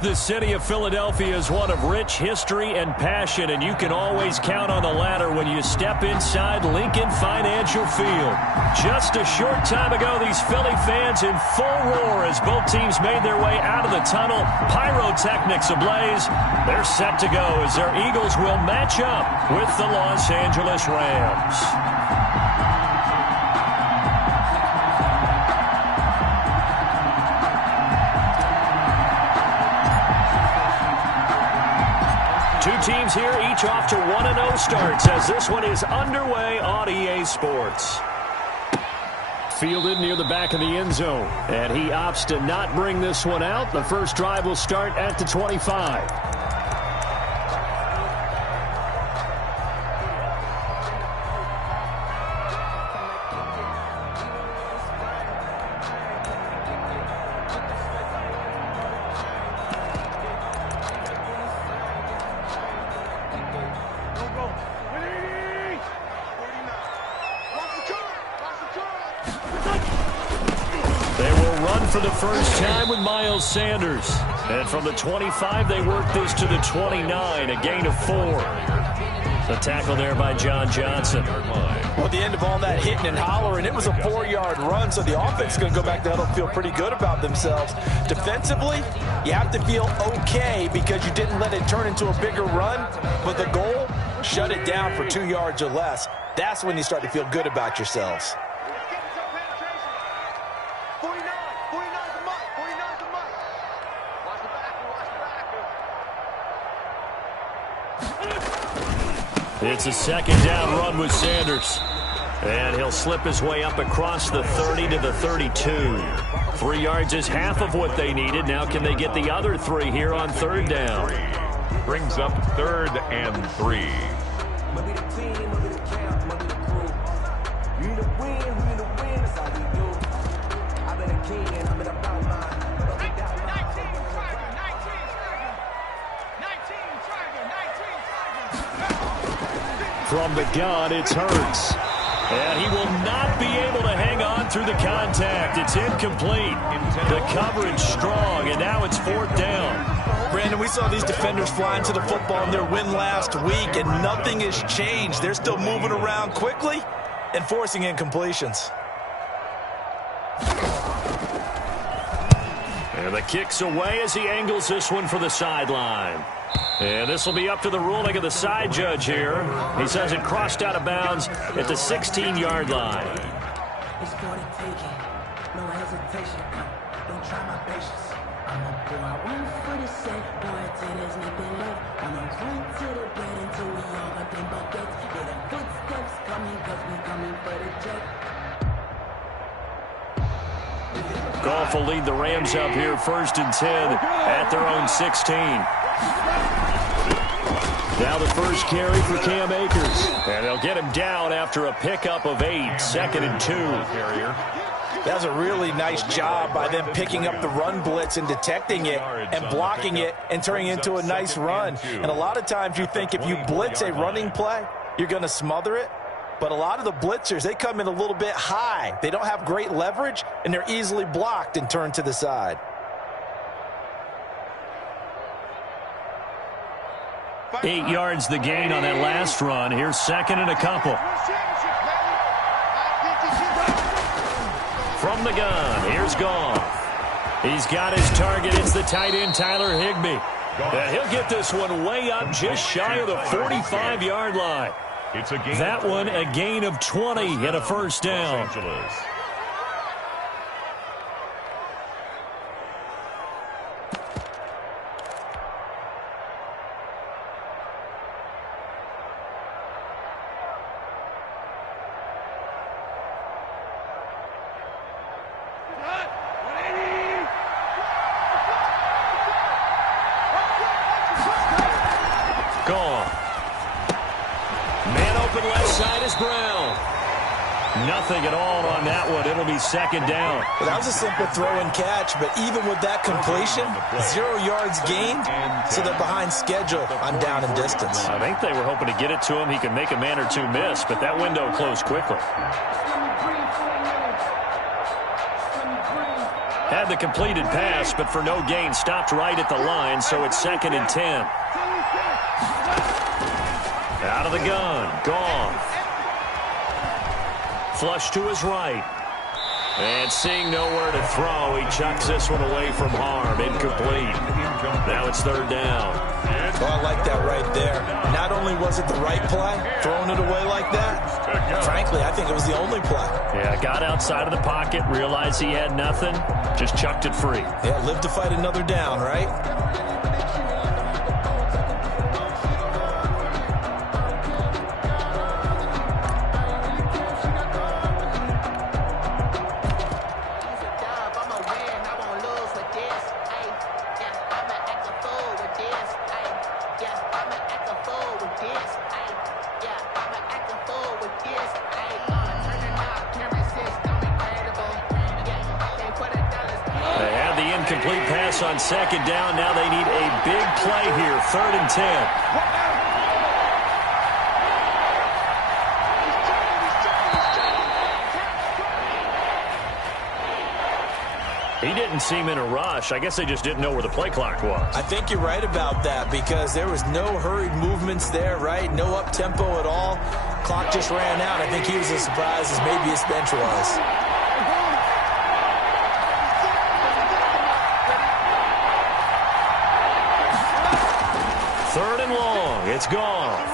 The city of Philadelphia is one of rich history and passion, and you can always count on the latter when you step inside Lincoln Financial Field. Just a short time ago, these Philly fans in full roar as both teams made their way out of the tunnel. Pyrotechnics ablaze. They're set to go as their Eagles will match up with the Los Angeles Rams. Two teams here, each off to 1-0 starts as this one is underway on EA Sports. Fielded near the back of the end zone, and he opts to not bring this one out. The first drive will start at the 25. For the first time with Miles Sanders. And from the 25, they work this to the 29, a gain of 4. The tackle there by John Johnson. Well, at the end of all that hitting and hollering, it was a 4-yard run, so the offense is going to go back to huddle and feel pretty good about themselves. Defensively, you have to feel okay because you didn't let it turn into a bigger run, but the goal, shut it down for 2 yards or less. That's when you start to feel good about yourselves. It's a second down run with Sanders. And he'll slip his way up across the 30 to the 32. 3 yards is half of what they needed. Now can they get the other 3 here on third down? Brings up 3rd and 3. From the gun, it's Hurts. And he will not be able to hang on through the contact. It's incomplete. The coverage strong, and now it's 4th down. Brandon, we saw these defenders flying to the football in their win last week, and nothing has changed. They're still moving around quickly and forcing incompletions. And the kick's away as he angles this one for the sideline. And this will be up to the ruling of the side judge here. He says it crossed out of bounds at the 16-yard line. It's for the taking. No hesitation. Don't try my patience. I'm a boy. I run for the set. Boy, till there's nothing left. I'm a run to the bed until we all got them buckets. Yeah, the footsteps coming because we coming for the jet. Goff will lead the Rams up here 1st and 10 at their own 16. Now the first carry for Cam Akers. And they'll get him down after a pickup of 8, 2nd and 2. That was a really nice job by them picking up the run blitz and detecting it and blocking it and turning it into a nice run. And a lot of times you think if you blitz a running play, you're going to smother it. But a lot of the blitzers, they come in a little bit high. They don't have great leverage, and they're easily blocked and turned to the side. 8 yards the gain on that last run. Here's 2nd and a couple. From the gun, here's Goff. He's got his target. It's the tight end, Tyler Higbee. And he'll get this one way up just shy of the 45-yard line. That one a gain of 20 and a first down. Nothing at all on that one. It'll be 2nd down. Well, that was a simple throw and catch, but even with that completion, 0 yards gained, so they're behind schedule on down and distance. I think they were hoping to get it to him. He could make a man or two miss, but that window closed quickly. Had the completed pass, but for no gain, stopped right at the line, so it's 2nd and 10. Out of the gun, Goff. Flush to his right. And seeing nowhere to throw, he chucks this one away from harm. Incomplete. Now it's 3rd down. Oh, I like that right there. Not only was it the right play, throwing it away like that, frankly, I think it was the only play. Yeah, got outside of the pocket, realized he had nothing, just chucked it free. Yeah, live to fight another down, right? Complete pass on 2nd down. Now they need a big play here. 3rd and 10. He didn't seem in a rush. I guess they just didn't know where the play clock was. I think you're right about that because there was no hurried movements there, right? No up-tempo at all. Clock just ran out. I think he was as surprised as maybe his bench was. 3rd and long. It's Goff.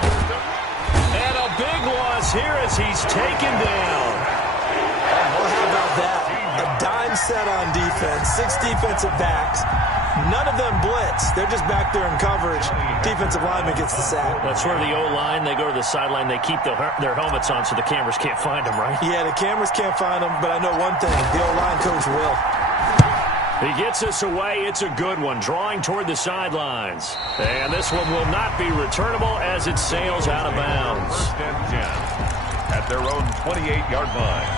And a big loss here as he's taken down. Well, how about that? A dime set on defense. 6 defensive backs. None of them blitz. They're just back there in coverage. Defensive lineman gets the sack. That's where the O-line, they go to the sideline, they keep their helmets on so the cameras can't find them, right? Yeah, the cameras can't find them, but I know one thing. The O-line coach will. He gets us away. It's a good one, drawing toward the sidelines. And this one will not be returnable as it sails out of bounds. 1st and 10 at their own 28-yard line.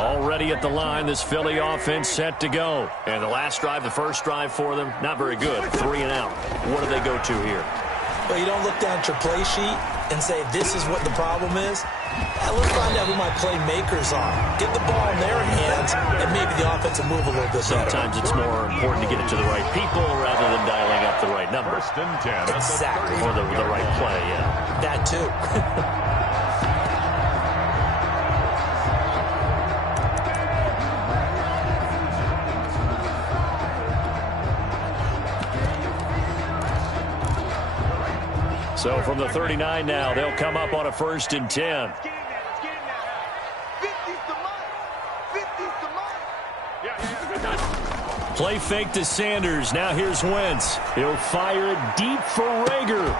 Already at the line, this Philly offense set to go. And the last drive, the first drive for them, not very good. 3 and out. What do they go to here? Well, you don't look down at your play sheet and say, this is what the problem is. Let's find out who my playmakers are. Get the ball in their hands, and maybe the offense will move a little bit better. Sometimes it's more important to get it to the right people rather than dialing up the right number. 1st and 10. Exactly. Or the right play, yeah. That too. So from the 39 now, they'll come up on a 1st and 10. Play fake to Sanders. Now here's Wentz. He'll fire it deep for Rager.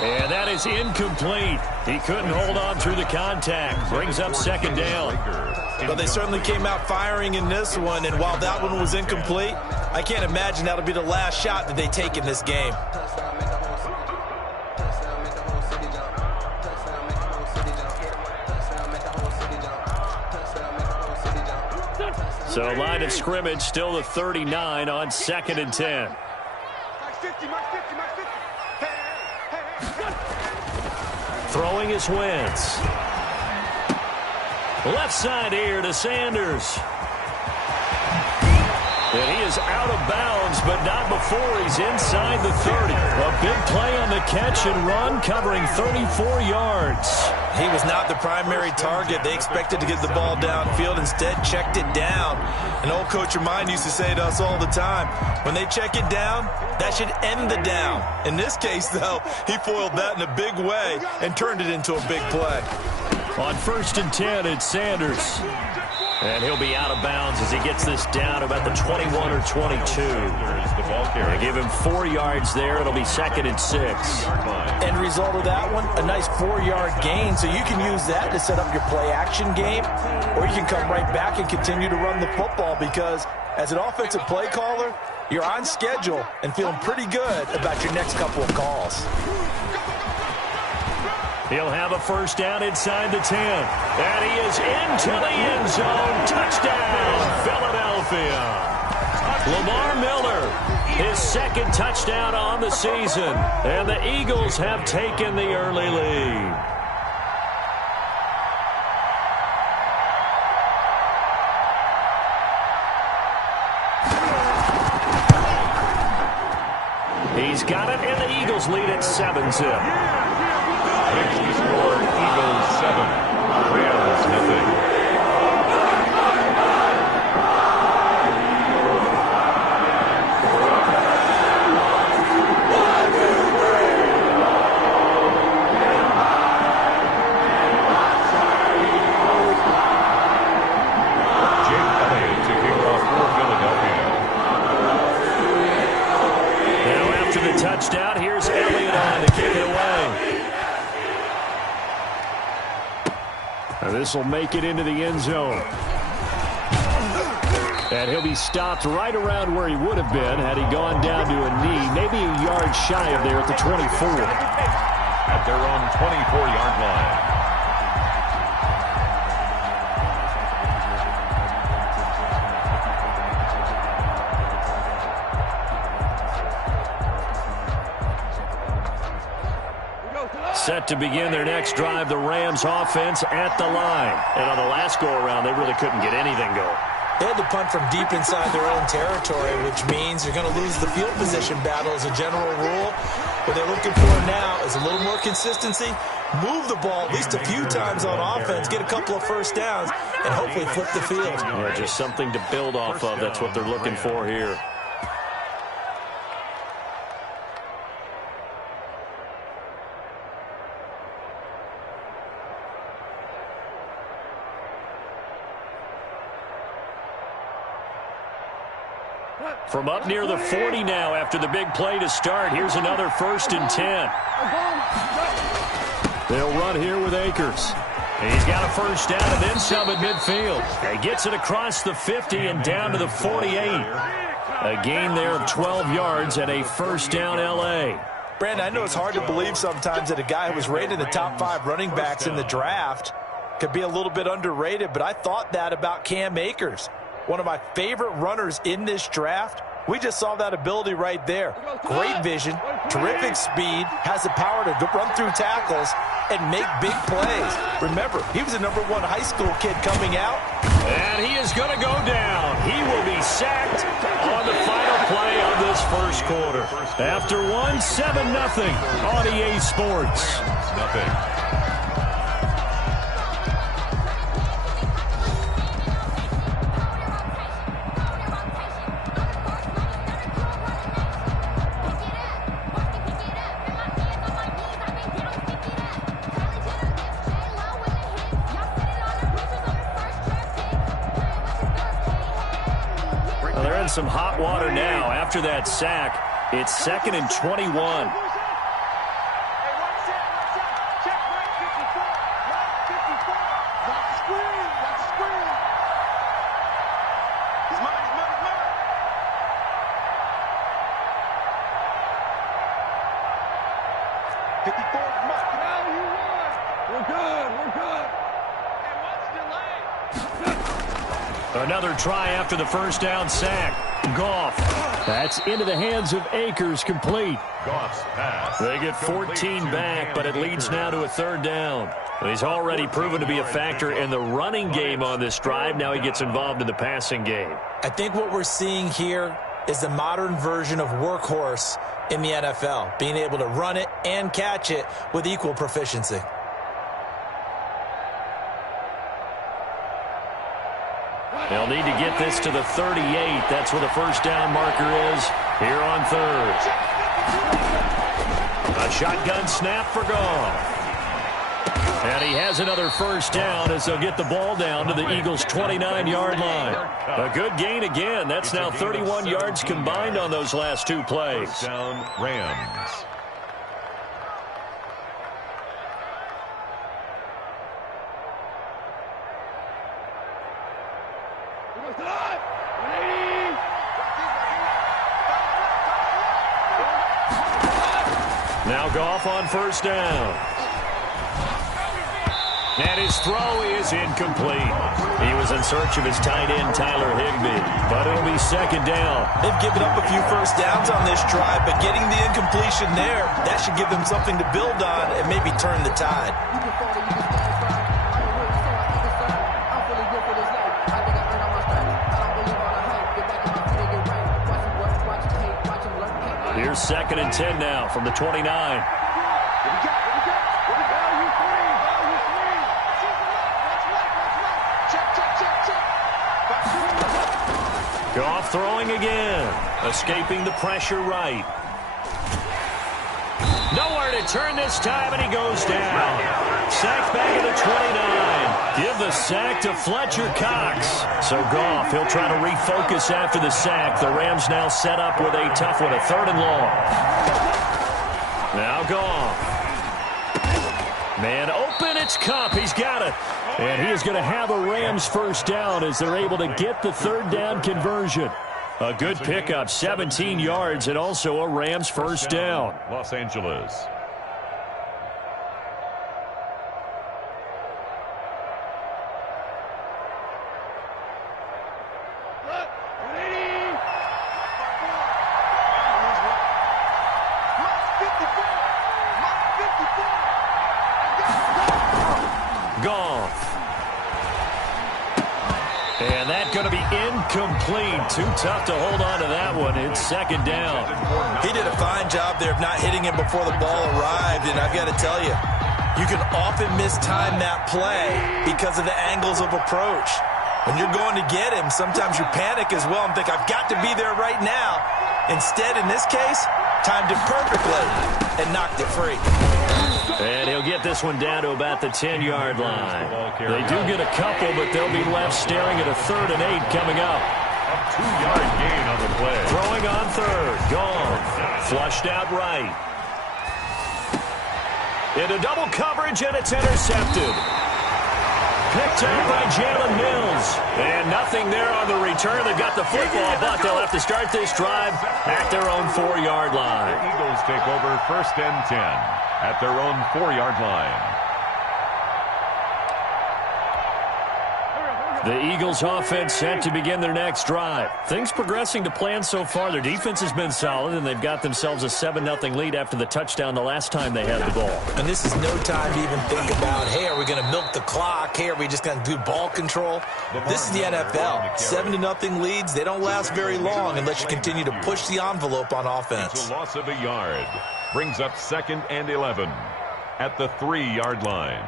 And that is incomplete. He couldn't hold on through the contact. Brings up 2nd down. But they certainly came out firing in this one, and while that one was incomplete, I can't imagine that'll be the last shot that they take in this game. So line of scrimmage still the 39 on 2nd and 10. Throwing is Wentz. Left side here to Sanders. And he is out of bounds, but not before he's inside the 30. A big play on the catch and run, covering 34 yards. He was not the primary target. They expected to get the ball downfield. Instead, checked it down. An old coach of mine used to say to us all the time, when they check it down, that should end the down. In this case, though, he foiled that in a big way and turned it into a big play. On 1st and 10, it's Sanders. And he'll be out of bounds as he gets this down about the 21 or 22. They give him 4 yards there. It'll be 2nd and 6. End result of that one, a nice 4-yard gain. So you can use that to set up your play-action game, or you can come right back and continue to run the football because as an offensive play caller, you're on schedule and feeling pretty good about your next couple of calls. He'll have a first down inside the 10. And he is into the end zone. Touchdown, Philadelphia. Lamar Miller, his second touchdown on the season. And the Eagles have taken the early lead. He's got it, and the Eagles lead at 7-zip. Next to score, Eagles 7, Rams nothing. Touchdown. Here's Elliott on to kick it away. And this will make it into the end zone. And he'll be stopped right around where he would have been had he gone down to a knee, maybe a yard shy of there at the 24. At their own 24-yard line. Set to begin their next drive, the Rams offense at the line. And on the last go-around, they really couldn't get anything going. They had to punt from deep inside their own territory, which means you're going to lose the field position battle as a general rule. What they're looking for now is a little more consistency, move the ball at least a few times on offense, get a couple of first downs, and hopefully flip the field. Yeah, just something to build off of. That's what they're looking for here. From up near the 40 now after the big play to start. Here's another 1st and 10. They'll run here with Akers. He's got a first down and then some at midfield. He gets it across the 50 and down to the 48. A gain there of 12 yards and a first down L.A. Brandon, I know it's hard to believe sometimes that a guy who was rated in the top 5 running backs in the draft could be a little bit underrated, but I thought that about Cam Akers. One of my favorite runners in this draft. We just saw that ability right there. Great vision, terrific speed, has the power to run through tackles and make big plays. Remember, he was a #1 high school kid coming out. And he is going to go down. He will be sacked on the final play of this first quarter. After 7-0 on EA Sports. Nothing. Some hot water now after that sack. It's 2nd and 21. Another try after the first down sack. Goff. That's into the hands of Akers, complete. Goff's pass. They get 14 back, but it leads now to a 3rd down. He's already proven to be a factor in the running game on this drive. Now he gets involved in the passing game. I think what we're seeing here is the modern version of workhorse in the NFL, being able to run it and catch it with equal proficiency. They'll need to get this to the 38. That's where the first down marker is here on 3rd. A shotgun snap for Goff. And he has another first down as they'll get the ball down to the Eagles' 29-yard line. A good gain again. That's now 31 yards combined on those last 2 plays. First down, Rams. Now Goff on first down. And his throw is incomplete. He was in search of his tight end, Tyler Higbee, but it'll be second down. They've given up a few first downs on this drive, but getting the incompletion there, that should give them something to build on and maybe turn the tide. Here's 2nd and 10 now from the 29. Goff throwing again, escaping the pressure right. Nowhere to turn this time, and he goes down. Sacked back at the 29. Give the sack to Fletcher Cox. So Goff, he'll try to refocus after the sack. The Rams now set up with a tough one, a 3rd and long. Now Goff. Man open, it's Kupp. He's got it. And he is going to have a Rams first down as they're able to get the 3rd down conversion. A good pickup, 17 yards, and also a Rams first down. Los Angeles. And that's going to be incomplete. Too tough to hold on to that one. It's 2nd down. He did a fine job there of not hitting him before the ball arrived, and I've got to tell you, you can often mistime that play because of the angles of approach. When you're going to get him, sometimes you panic as well and think, I've got to be there right now. Instead, in this case, timed it perfectly and knocked it free. And he'll get this one down to about the 10-yard line. They do get a couple, but they'll be left staring at a 3rd and 8 coming up. A 2-yard gain on the play. Throwing on 3rd. Gone. Flushed out right. Into double coverage, and it's intercepted. Picked up by Jalen Mills. And nothing there on the return. They've got the football, but they'll have to start this drive at their own 4-yard line. The Eagles take over 1st and 10 at their own 4-yard line. The Eagles offense set to begin their next drive. Things progressing to plan so far. Their defense has been solid, and they've got themselves a 7-0 lead after the touchdown the last time they had the ball. And this is no time to even think about, hey, are we going to milk the clock? Hey, are we just going to do ball control? This is the NFL. 7-0 leads, they don't last very long unless you continue to push the envelope on offense. It's a loss of a yard. Brings up 2nd and 11 at the 3-yard line.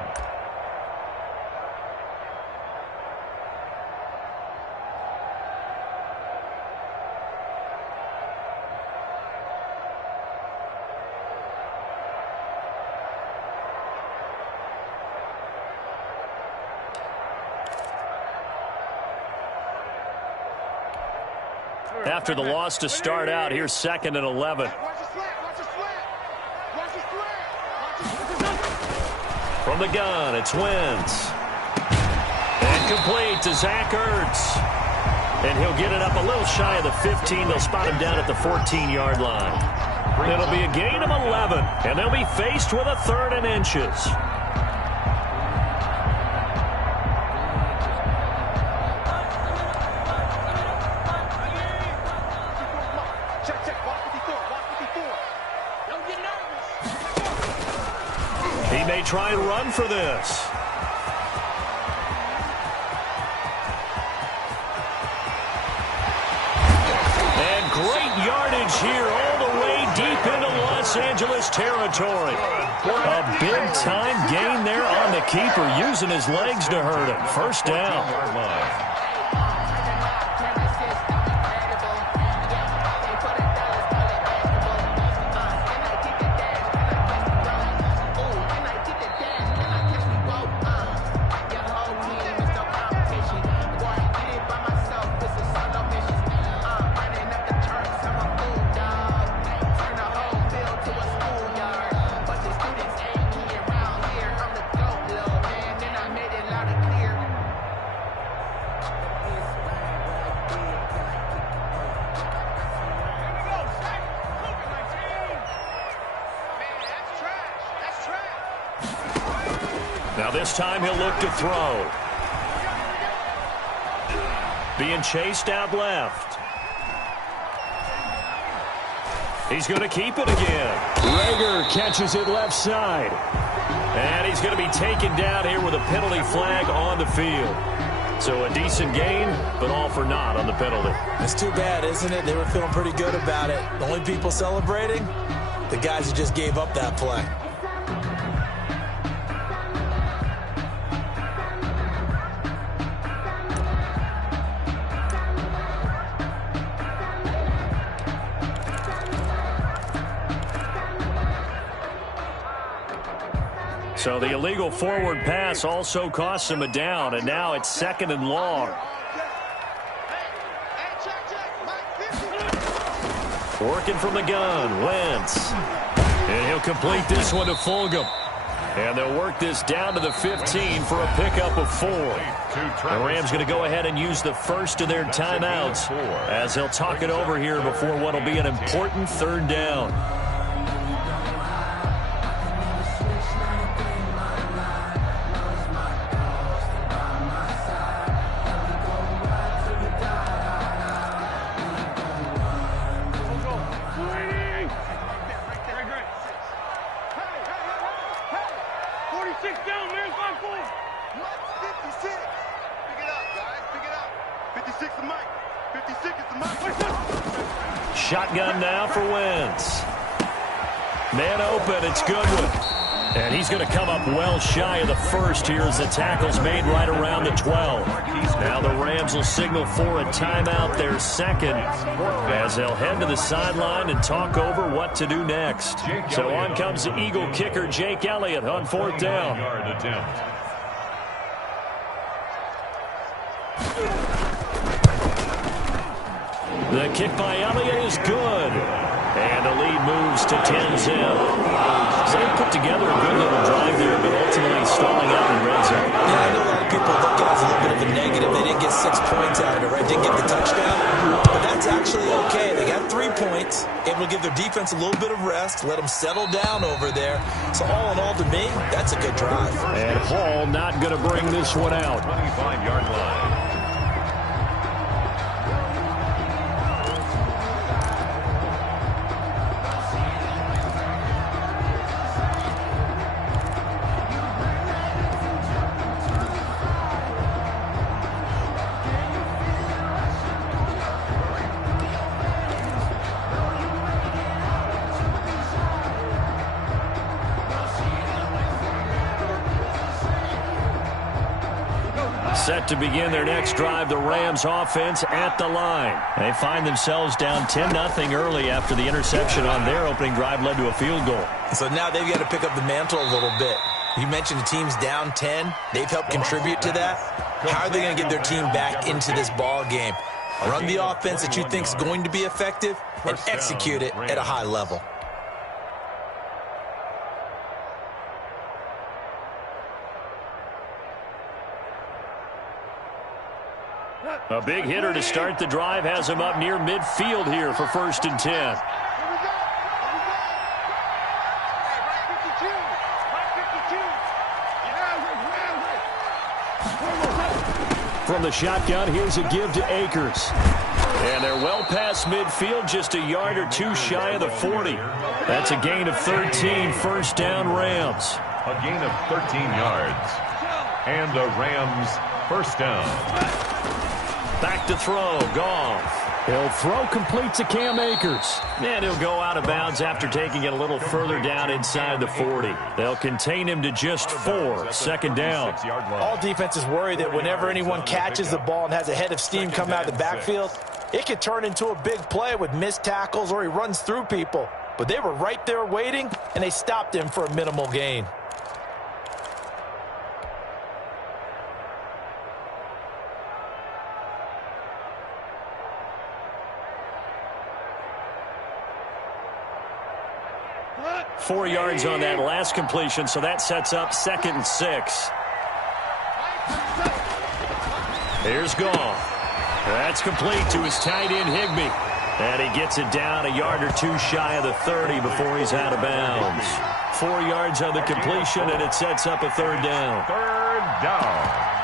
After the loss to start out, here's 2nd and 11. From the gun, it's Wentz. And complete to Zach Ertz. And he'll get it up a little shy of the 15. They'll spot him down at the 14-yard line. It'll be a gain of 11, and they'll be faced with a 3rd and inches. He may try and run for this. And great yardage here all the way deep into Los Angeles territory. A big-time gain there on the keeper, using his legs to hurt him. First down. Now this time he'll look to throw. Being chased out left. He's going to keep it again. Rager catches it left side. And he's going to be taken down here with a penalty flag on the field. So a decent gain, but all for naught on the penalty. It's too bad, isn't it? They were feeling pretty good about it. The only people celebrating, the guys who just gave up that play. So the illegal forward pass also costs him a down, and now it's 2nd and long. Working from the gun, Wentz. And he'll complete this one to Fulgham. And they'll work this down to the 15 for a pickup of 4. The Rams going to go ahead and use the first of their timeouts as they'll talk it over here before what will be an important 3rd down. Shotgun now for Wentz. Man open, it's Goodwin. And he's going to come up well shy of the first here as the tackle's made right around the 12. Now the Rams will signal for a timeout, their 2nd, as they'll head to the sideline and talk over what to do next. So on comes the Eagle kicker, Jake Elliott, on 4th down. The kick by Elliott is good. And the lead moves to 10-0. So they put together a good little drive there, but ultimately stalling out in red zone. Yeah, I know a lot of people look at it as a little bit of a negative. They didn't get 6 points out of it, right? Didn't get the touchdown. But that's actually okay. They got 3 points. Able to give their defense a little bit of rest, let them settle down over there. So all in all, to me, that's a good drive. And Hall not going to bring this one out. 25-yard line. Set to begin their next drive, the Rams offense at the line. They find themselves down 10-0 early after the interception on their opening drive led to a field goal. So now they've got to pick up the mantle a little bit. You mentioned the team's down 10. They've helped contribute to that. How are they going to get their team back into this ball game? Run the offense that you think is going to be effective and execute it at a high level. A big hitter to start the drive has him up near midfield here for 1st and 10. From the shotgun, here's a give to Akers. And they're well past midfield, just a yard or 2 shy of the 40. That's a gain of 13, 1st down Rams. A gain of 13 yards. And the Rams 1st down. Back to throw, Goff. He'll throw complete to Cam Akers. And he'll go out of bounds after taking it a little further down inside the 40. They'll contain him to just 4, 2nd down. All defenses worry that whenever anyone catches the ball and has a head of steam come out of the backfield, it could turn into a big play with missed tackles or he runs through people. But they were right there waiting, and they stopped him for a minimal gain. Four yards on that last completion, so that sets up 2nd and 6. Here's Goff. That's complete to his tight end, Higbee. And he gets it down a yard or 2 shy of the 30 before he's out of bounds. 4 yards on the completion, and it sets up a third down. Third down.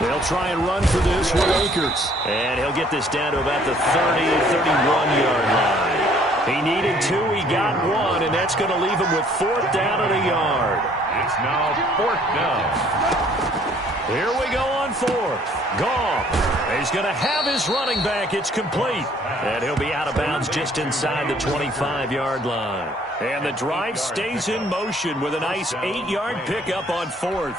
They'll try and run for this with Akers. And he'll get this down to about the 30-31-yard line. He needed 2, he got 1, and that's going to leave him with 4th down and a yard. It's now 4th down. Here we go on 4th. Goff. He's going to have his running back. It's complete. And he'll be out of bounds just inside the 25-yard line. And the drive stays in motion with a nice 8-yard pickup on 4th.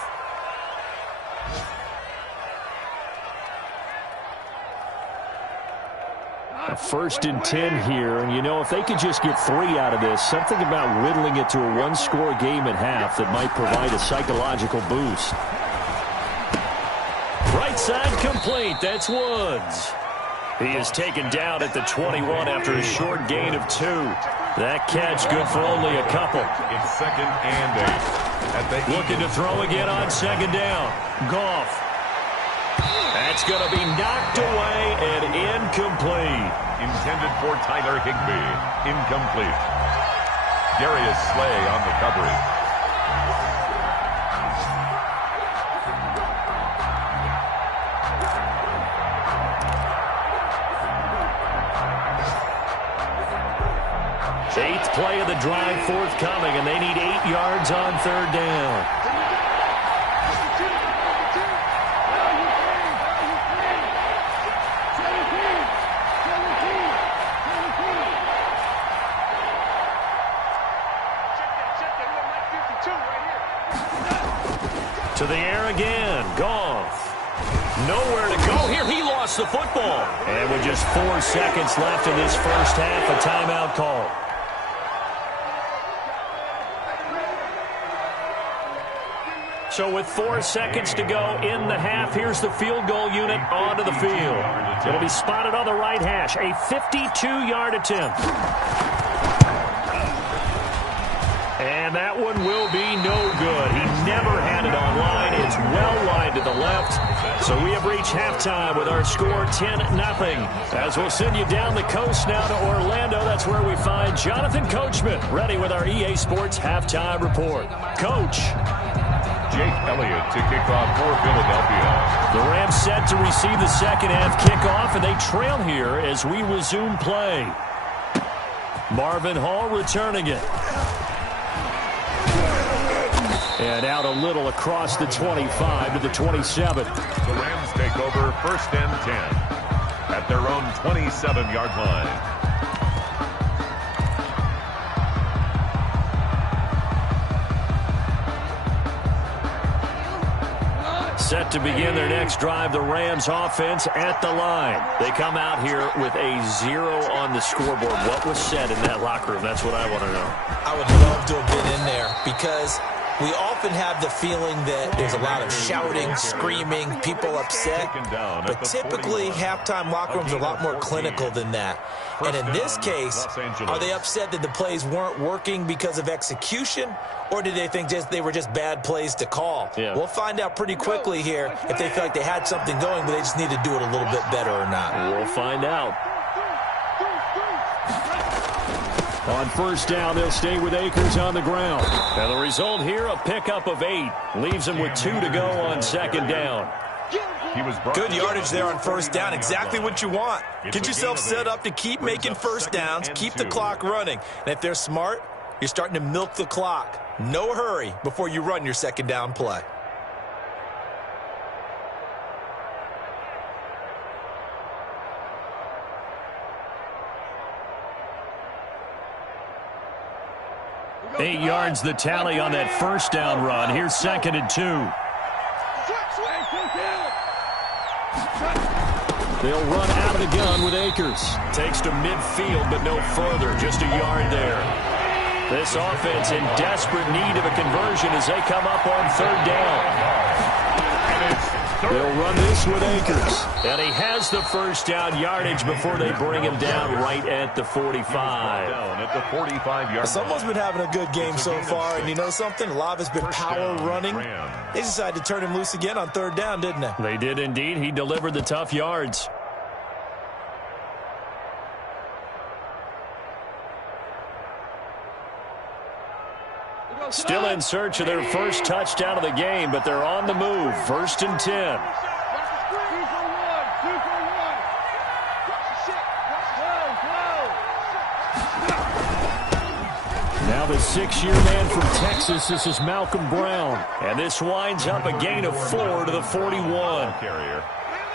A 1st and 10 here, and you know, if they could just get 3 out of this, something about whittling it to a 1-score game at half that might provide a psychological boost. Right side complete. That's Woods. He is taken down at the 21 after a short gain of 2. That catch good for only a couple. It's 2nd and 8. Looking to throw again on 2nd down. Goff. That's going to be knocked away and incomplete. Intended for Tyler Higbee. Incomplete. Darius Slay on the coverage. Eighth play of the drive forthcoming, and they need 8 yards on 3rd down. To the air again. Goff. Nowhere to go here. He lost the football. And with just 4 seconds left in this first half, a timeout call. So with 4 seconds to go in the half, here's the field goal unit onto the field. It'll be spotted on the right hash. A 52-yard attempt. And that one will be no good. He never had it on line. It's well wide to the left. So we have reached halftime with our score 10-0. As we'll send you down the coast now to Orlando, that's where we find Jonathan Coachman ready with our EA Sports halftime report. Coach. Jake Elliott to kick off for Philadelphia. The Rams set to receive the second half kickoff, and they trail here as we resume play. Marvin Hall returning it. And out a little across the 25 to the 27. The Rams take over 1st and 10 at their own 27-yard line. Set to begin their next drive, the Rams offense at the line. They come out here with a 0 on the scoreboard. What was said in that locker room? That's what I want to know. I would love to have been in there because we often have the feeling that there's a lot of shouting, screaming, people upset. But typically, halftime locker rooms are a lot more clinical than that. And in this case, are they upset that the plays weren't working because of execution? Or did they think they were just bad plays to call? Yeah. We'll find out pretty quickly here if they feel like they had something going, but they just need to do it a little bit better or not. We'll find out. On 1st down, they'll stay with Akers on the ground. And the result here, a pickup of 8. Leaves them with 2 to go on 2nd down. Good yardage there on 1st down. Exactly what you want. Get yourself set up to keep making 1st downs, keep the clock running. And if they're smart, you're starting to milk the clock. No hurry before you run your 2nd down play. Eight yards the tally on that 1st down run. Here's 2nd and 2. They'll run out of the gun with Akers. Takes to midfield, but no further. Just a yard there. This offense in desperate need of a conversion as they come up on third down. They'll run this with Akers. And he has the first down yardage before they bring him down right at the 45. Someone's been having a good game so far, and you know something? A lot of it's been power running. They decided to turn him loose again on third down, didn't they? They did indeed. He delivered the tough yards. Still in search of their first touchdown of the game, but they're on the move. 1st and 10. Now the 6-year man from Texas, this is Malcolm Brown. And this winds up a gain of 4 to the 41.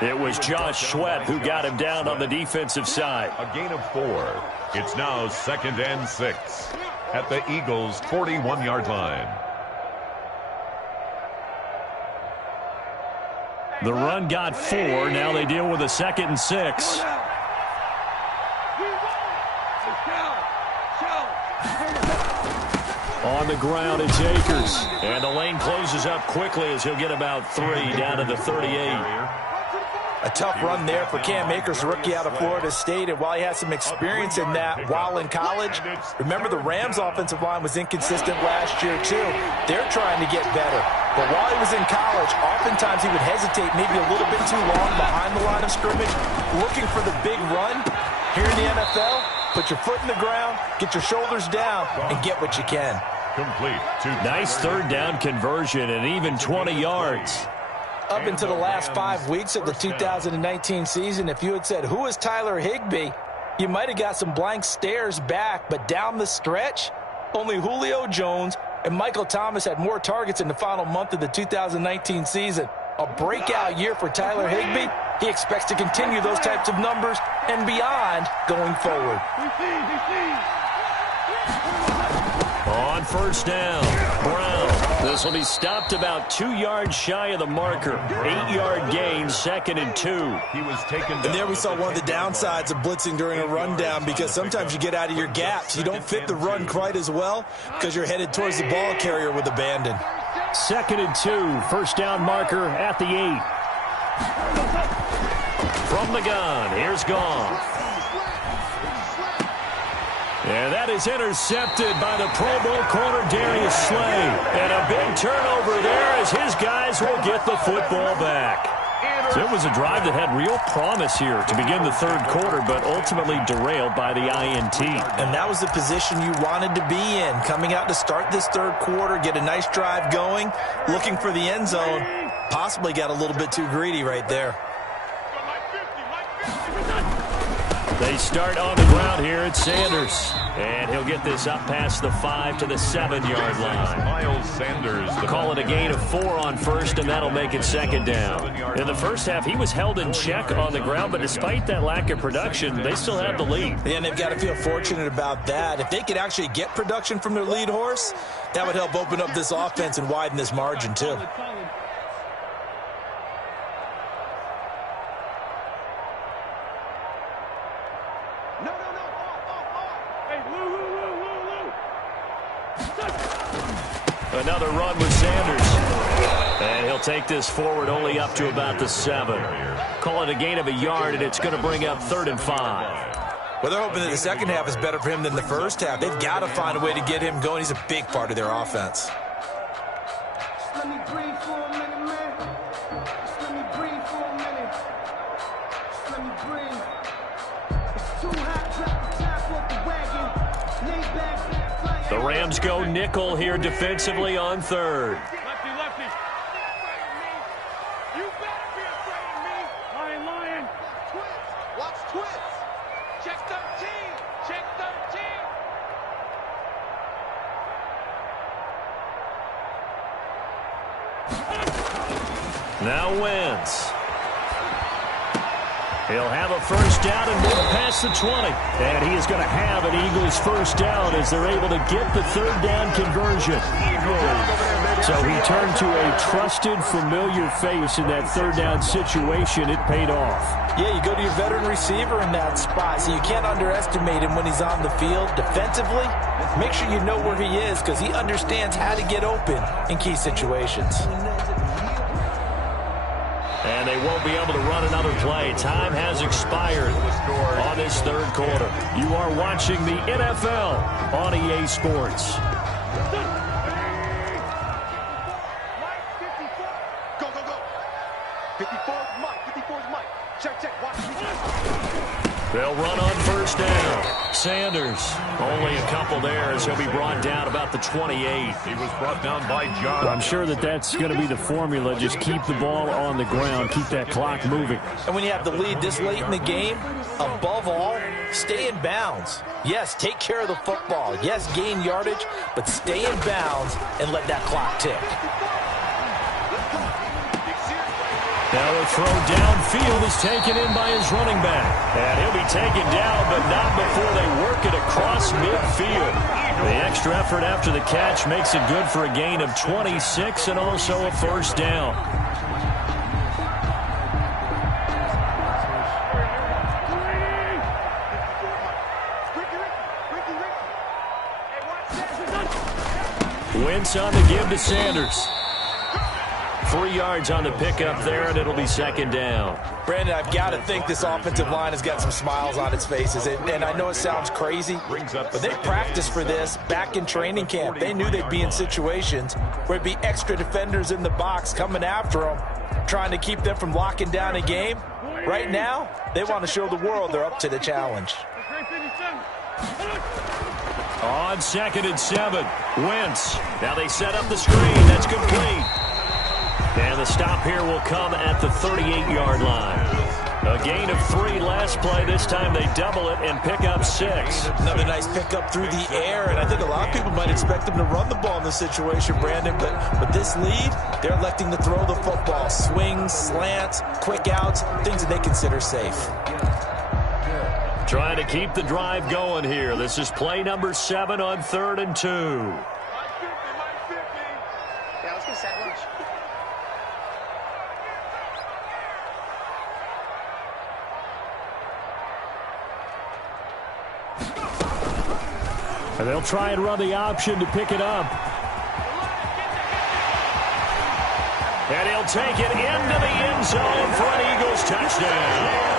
It was Josh Sweat who got him down on the defensive side. A gain of 4. It's now 2nd and 6. At the Eagles' 41-yard line. The run got 4. Now they deal with a 2nd and 6. On the ground, it's Akers. And the lane closes up quickly as he'll get about 3 down to the 38. A tough run there for Cam Akers, rookie out of Florida State. And while he had some experience in that while in college, remember the Rams' offensive line was inconsistent last year, too. They're trying to get better. But while he was in college, oftentimes he would hesitate maybe a little bit too long behind the line of scrimmage, looking for the big run. Here in the NFL, put your foot in the ground, get your shoulders down, and get what you can. Complete. Nice third down conversion and even 20 yards. Up into the last 5 weeks of the 2019 season, if you had said, who is Tyler Higbee, you might have got some blank stares back, but down the stretch, only Julio Jones and Michael Thomas had more targets in the final month of the 2019 season. A breakout year for Tyler Higbee. He expects to continue those types of numbers and beyond going forward. On first down, Brown. This will be stopped about 2 yards shy of the marker. 8-yard gain, 2nd and 2. He was taken down. And there we saw one of the downsides of blitzing during a rundown, because sometimes you get out of your gaps. You don't fit the run quite as well because you're headed towards the ball carrier with abandon. 2nd and 2, first down marker at the 8. From the gun, here's Goff. And that is intercepted by the Pro Bowl corner Darius Slay. And a big turnover there as his guys will get the football back. So it was a drive that had real promise here to begin the third quarter, but ultimately derailed by the INT. And that was the position you wanted to be in, coming out to start this third quarter, get a nice drive going, looking for the end zone. Possibly got a little bit too greedy right there. They start on the ground here at Sanders. And he'll get this up past the 5 to the 7-yard line. Miles Sanders. Call it a gain of 4 on first, and that'll make it 2nd down. In the first half, he was held in check on the ground, but despite that lack of production, they still have the lead. And they've got to feel fortunate about that. If they could actually get production from their lead horse, that would help open up this offense and widen this margin, too. Another run with Sanders. And he'll take this forward only up to about the 7. Call it a gain of a yard, and it's going to bring up 3rd and 5. Well, they're hoping that the second half is better for him than the first half. They've got to find a way to get him going. He's a big part of their offense. Let me breathe for a minute, man. Just let me breathe for a minute. Just let me breathe. It's too hot, drop the top off the wagon. Lay back, fly. The Rams go nickel here defensively on 3rd. Lefty, lefty. You better be afraid of me. Lion, lion. Twits. Watch twits. Check 13. Check 13. Now Wentz. He'll have a first down and move past the 20. And he is going to have an Eagles first down as they're able to get the third down conversion. So he turned to a trusted, familiar face in that third down situation. It paid off. Yeah, you go to your veteran receiver in that spot, so you can't underestimate him when he's on the field. Defensively, make sure you know where he is because he understands how to get open in key situations. And they won't be able to run another play. Time has expired on this third quarter. You are watching the NFL on EA Sports. Go, go, go. 54 is Mike. 54 is Mike. Check, check. Watch. They'll run on first down. Sanders, only a couple there as he'll be brought down about the 28. He was brought down by John. I'm sure that's going to be the formula. Just keep the ball on the ground. Keep that clock moving. And when you have the lead this late in the game, above all, stay in bounds. Yes, take care of the football. Yes, gain yardage, but stay in bounds and let that clock tick. Now the throw downfield is taken in by his running back. And he'll be taken down, but not before they work it across midfield. The extra effort after the catch makes it good for a gain of 26 and also a first down. Wentz on the give to Sanders. 3 yards on the pickup there, and it'll be second down. Brandon, I've got to think this offensive line has got some smiles on its faces. And I know it sounds crazy, but they practiced for this back in training camp. They knew they'd be in situations where it'd be extra defenders in the box coming after them, trying to keep them from locking down a game. Right now, they want to show the world they're up to the challenge. On 2nd and 7, Wentz. Now they set up the screen. That's complete. And the stop here will come at the 38-yard line. A gain of 3 last play. This time they double it and pick up 6. Another nice pickup through the air, and I think a lot of people might expect them to run the ball in this situation, Brandon, but this lead, they're electing to throw the football. Swings, slants, quick outs, things that they consider safe. Trying to keep the drive going here. This is play number 7 on 3rd and 2. Yeah, let's get set lunch. And they'll try and run the option to pick it up. And he'll take it into the end zone for an Eagles touchdown.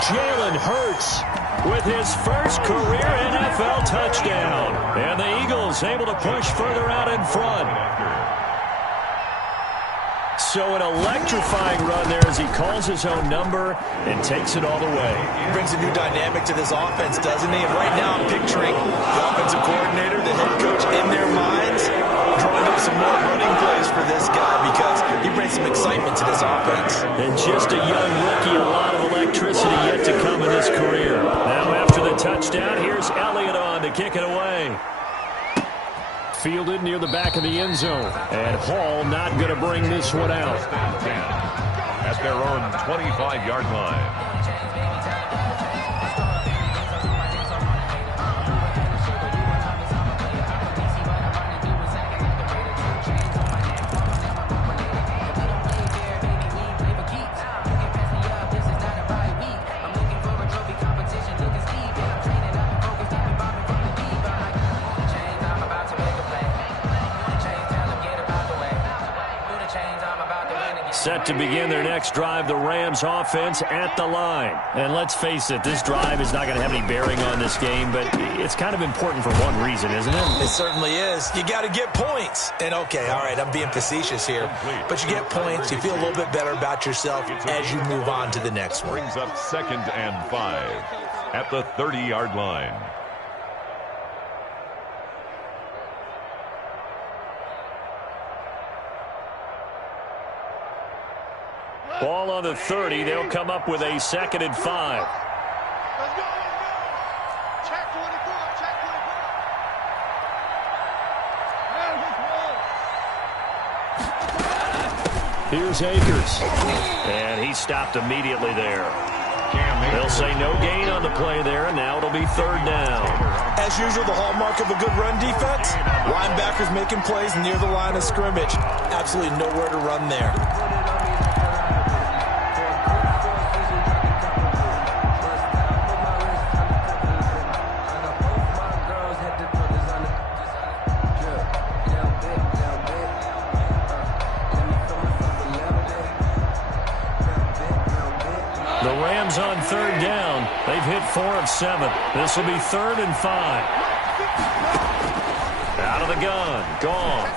Jalen Hurts with his first career NFL touchdown. And the Eagles able to push further out in front. So an electrifying run there as he calls his own number and takes it all the way. He brings a new dynamic to this offense, doesn't he? And right now I'm picturing the offensive coordinator, the head coach in their minds, drawing up some more running plays for this guy because he brings some excitement to this offense. And just a young rookie, a lot of electricity yet to come in his career. Now after the touchdown, here's Elliott on to kick it away. Fielded near the back of the end zone. And Hall not going to bring this one out. At their own 25-yard line. Set to begin their next drive, the Rams offense at the line. And let's face it, this drive is not going to have any bearing on this game, but it's kind of important for one reason, isn't it? It certainly is. You got to get points. And okay, all right, I'm being facetious here, but you get points, you feel a little bit better about yourself as you move on to the next one. Brings up 2nd and 5 at the 30-yard line. Ball on the 30. They'll come up with a 2nd and 5. Let's go, let's go. Check 24, check 24. Here's Akers. And he stopped immediately there. They'll say no gain on the play there, and now it'll be 3rd down. As usual, the hallmark of a good run defense, linebackers making plays near the line of scrimmage. Absolutely nowhere to run there. The Rams on third down. They've hit 4 of 7. This will be 3rd and 5. Out of the gun. Gone.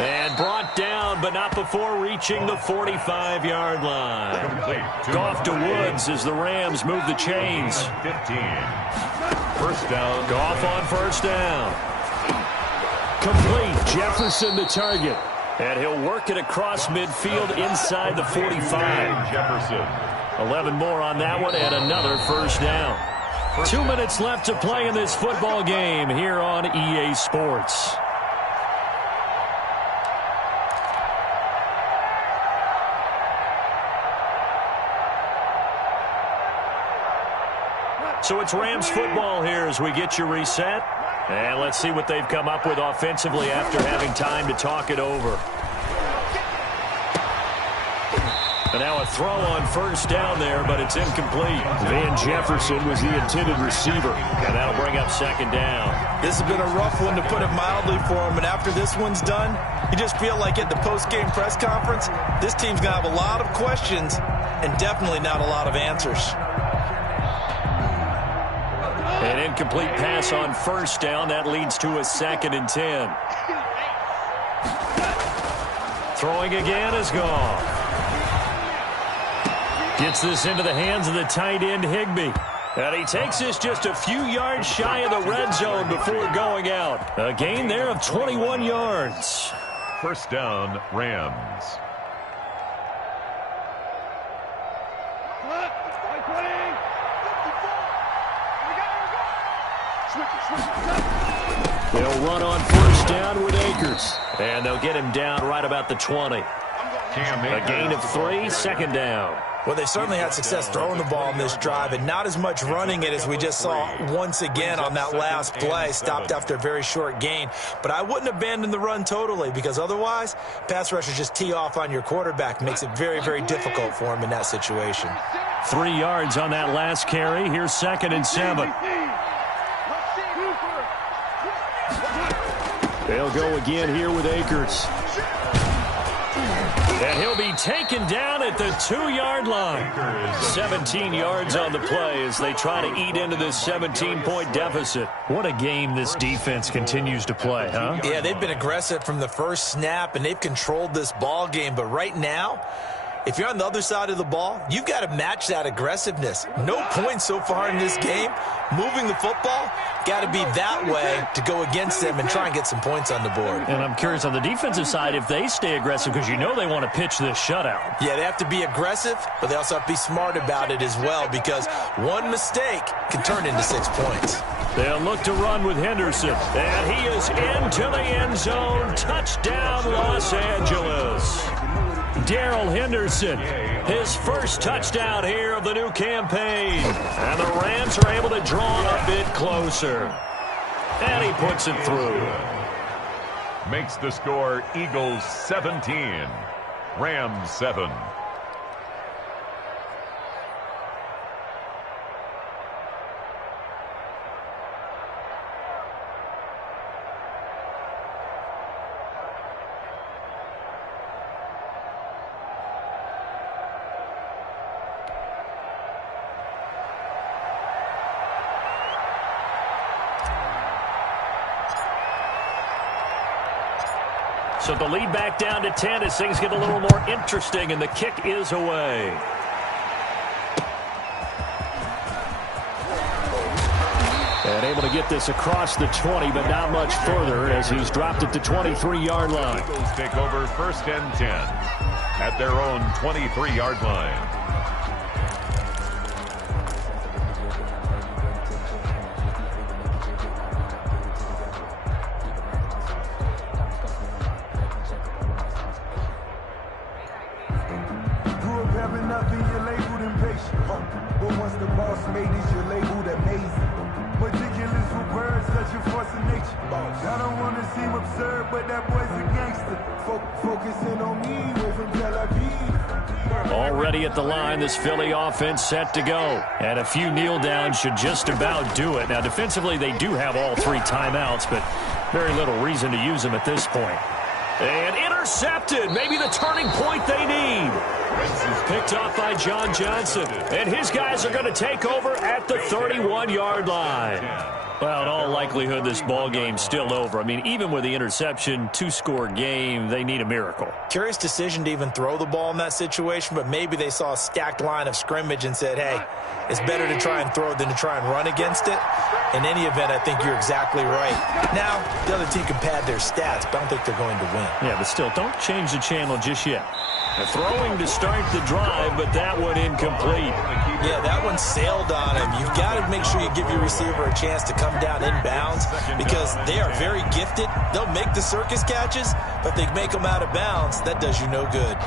And brought down, but not before reaching the 45-yard line. Goff to Woods as the Rams move the chains. 15. First down. Goff on first down. Complete. Jefferson the target. And he'll work it across midfield inside the 45. Jefferson. 11 more on that one and another first down. 2 minutes left to play in this football game here on EA Sports. So it's Rams football here as we get you reset. And let's see what they've come up with offensively after having time to talk it over. And now a throw on first down there, but it's incomplete. Van Jefferson was the intended receiver, and that'll bring up second down. This has been a rough one, to put it mildly, for him. And after this one's done, you just feel like at the post-game press conference, this team's going to have a lot of questions and definitely not a lot of answers. An incomplete pass on first down. That leads to a 2nd and 10. Throwing again is gone. Gets this into the hands of the tight end, Higbee. And he takes this just a few yards shy of the red zone before going out. A gain there of 21 yards. First down, Rams. They'll run on first down with Akers. And they'll get him down right about the 20. A gain of 3, second down. Well, they certainly had success throwing the ball on this drive, and not as much running it as we just saw once again on that last play. Stopped after a very short gain. But I wouldn't abandon the run totally, because otherwise, pass rushers just tee off on your quarterback. Makes it very, very difficult for him in that situation. 3 yards on that last carry. Here's 2nd and 7. They'll go again here with Akers. And he'll be taken down at the 2-yard line. 17 yards on the play as they try to eat into this 17-point deficit. What a game this defense continues to play, huh? Yeah, they've been aggressive from the first snap, and they've controlled this ball game. But right now, if you're on the other side of the ball, you've got to match that aggressiveness. No points so far in this game. Moving the football, got to be that way to go against them and try and get some points on the board. And I'm curious on the defensive side if they stay aggressive, because you know they want to pitch this shutout. Yeah, they have to be aggressive, but they also have to be smart about it as well, because one mistake can turn into 6 points. They'll look to run with Henderson, and he is into the end zone. Touchdown, Los Angeles. Darrell Henderson, his first touchdown here of the new campaign. And the Rams are able to draw a bit closer. And he puts it through. Makes the score Eagles 17, Rams 7. So the lead back down to 10 as things get a little more interesting, and the kick is away. And able to get this across the 20, but not much further as he's dropped it to 23-yard line. Eagles take over 1st and 10 at their own 23-yard line. third, but that boy's a gangster. Focusing on me, way from Tel Aviv. Already at the line, this Philly offense set to go. And a few kneel downs should just about do it. Now, defensively, they do have all 3 timeouts, but very little reason to use them at this point. And intercepted. Maybe the turning point they need. Picked off by John Johnson. And his guys are going to take over at the 31-yard line. Well, in all likelihood, this ball game's still over. I mean, even with the interception, 2-score game, they need a miracle. Curious decision to even throw the ball in that situation, but maybe they saw a stacked line of scrimmage and said, hey, it's better to try and throw than to try and run against it. In any event, I think you're exactly right. Now, the other team can pad their stats, but I don't think they're going to win. Yeah, but still, don't change the channel just yet. They're throwing to start the drive, but that one incomplete. Yeah, that one sailed on him. You've got to make sure you give your receiver a chance to come down inbounds because they are very gifted. They'll make the circus catches, but they make them out of bounds. That does you no good.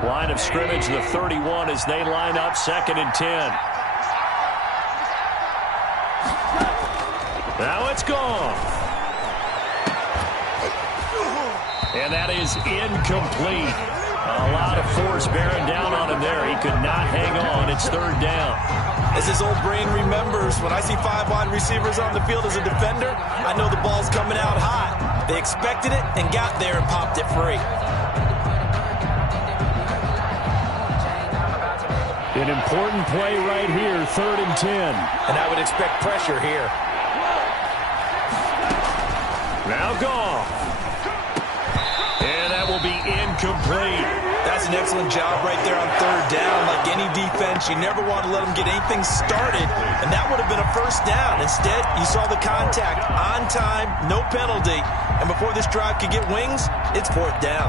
Line of scrimmage, the 31 as they line up 2nd and 10. Now it's gone. And that is incomplete. A lot of force bearing down on him there. He could not hang on. It's 3rd down. As his old brain remembers, when I see 5 wide receivers on the field as a defender, I know the ball's coming out hot. They expected it and got there and popped it free. An important play right here, 3rd and 10. And I would expect pressure here. Now gone. And that will be incomplete. That's an excellent job right there on 3rd down. Like any defense, you never want to let them get anything started, and that would have been a 1st down. Instead, you saw the contact on time, no penalty, and before this drive could get wings, it's 4th down.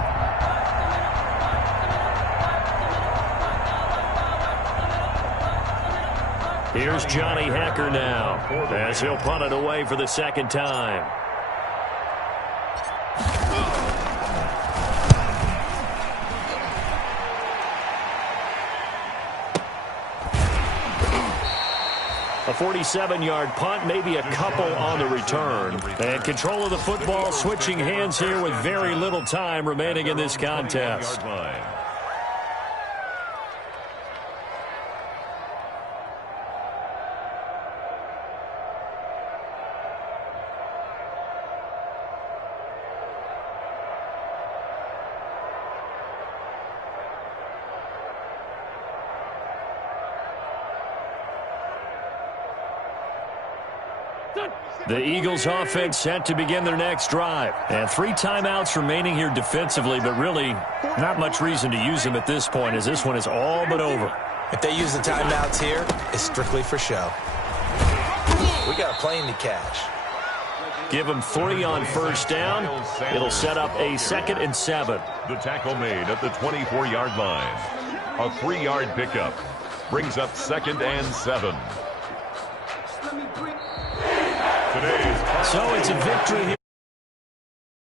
Here's Johnny Hacker now as he'll punt it away for the 2nd time. A 47-yard punt, maybe a couple on the return. And control of the football switching hands here with very little time remaining in this contest. The Eagles offense set to begin their next drive. And 3 timeouts remaining here defensively, but really not much reason to use them at this point as this one is all but over. If they use the timeouts here, it's strictly for show. We got a plane to catch. Give them 3 on 1st down. It'll set up a 2nd and 7. The tackle made at the 24-yard line. A 3-yard pickup brings up 2nd and 7. So it's a victory here.